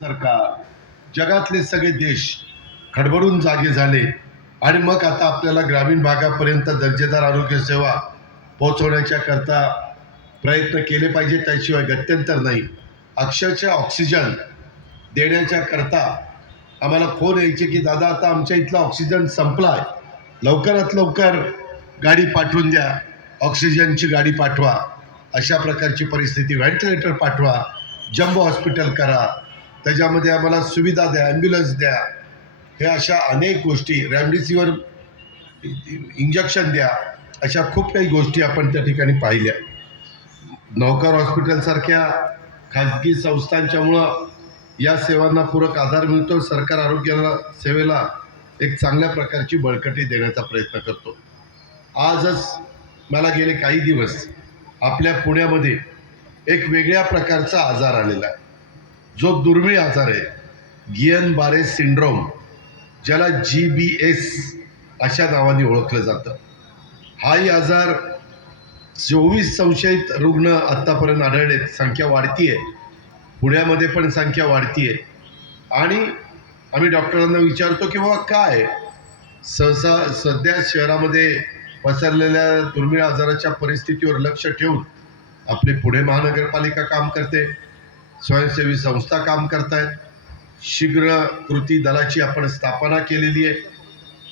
सरकार, जगातले सगळे देश खडबडून जागे झाले आणि मग आता आपल्याला ग्रामीण भागापर्यंत दर्जेदार आरोग्य सेवा पोहोचवण्याच्या करता प्रयत्न केले पाहिजे, त्याशिवाय गत्यंतर नाही. अक्षरशः ऑक्सिजन देण्याच्या करता आम्हाला फोन यायचे की दादा आता आमच्या इथला ऑक्सिजन संपलाय, लवकरात लवकर गाडी पाठवून द्या, ऑक्सिजनची गाडी पाठवा, अशा प्रकारची परिस्थिती, व्हेंटिलेटर पाठवा, जम्बो हॉस्पिटल करा, त्याच्यामध्ये आम्हाला सुविधा द्या, ॲम्ब्युलन्स द्या, हे अशा अनेक गोष्टी, रेमडेसिवीर इंजेक्शन द्या, अशा खूप काही गोष्टी आपण त्या ठिकाणी पाहिल्या. नौकर हॉस्पिटलसारख्या खाजगी संस्थांच्यामुळं या सेवांना पूरक आधार मिळतो. सरकार आरोग्याला सेवेला एक चांगल्या प्रकारची बळकटी देण्याचा प्रयत्न करतो. आजच मला गेले काही दिवस आपल्या पुण्यामध्ये एक वेगळ्या प्रकारचा आजार आलेला आहे, जो दुर्मिळ आजार आहे, गियन बारे सिंड्रोम, ज्याला GBS अशा नावाने ओळखलं जातं. हाही आजार 24 संशयित रुग्ण आत्तापर्यंत आढळलेत. संख्या वाढतीये, पुण्यामध्ये पण संख्या वाढतीये. आणि आम्ही डॉक्टरांना विचारतो की बाबा काय, सहसा सध्या शहरामध्ये पसरलेल्या दुर्मिळ आजाराच्या परिस्थितीवर लक्ष ठेवून आपली पुणे महानगरपालिका काम करते, स्वयंसेवी संस्था काम करतायत, शीघ्र कृती दलाची आपण स्थापना केलेली आहे.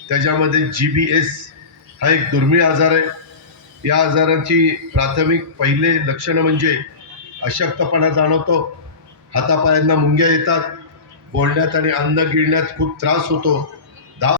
त्याच्यामध्ये GBS हा एक दुर्मिळ आजार आहे. या आजाराची प्राथमिक पहिले लक्षणं म्हणजे अशक्तपणा जाणवतो, हातापायांना मुंग्या येतात, बोलण्यात आणि अन्न गिळण्यात खूप त्रास होतो,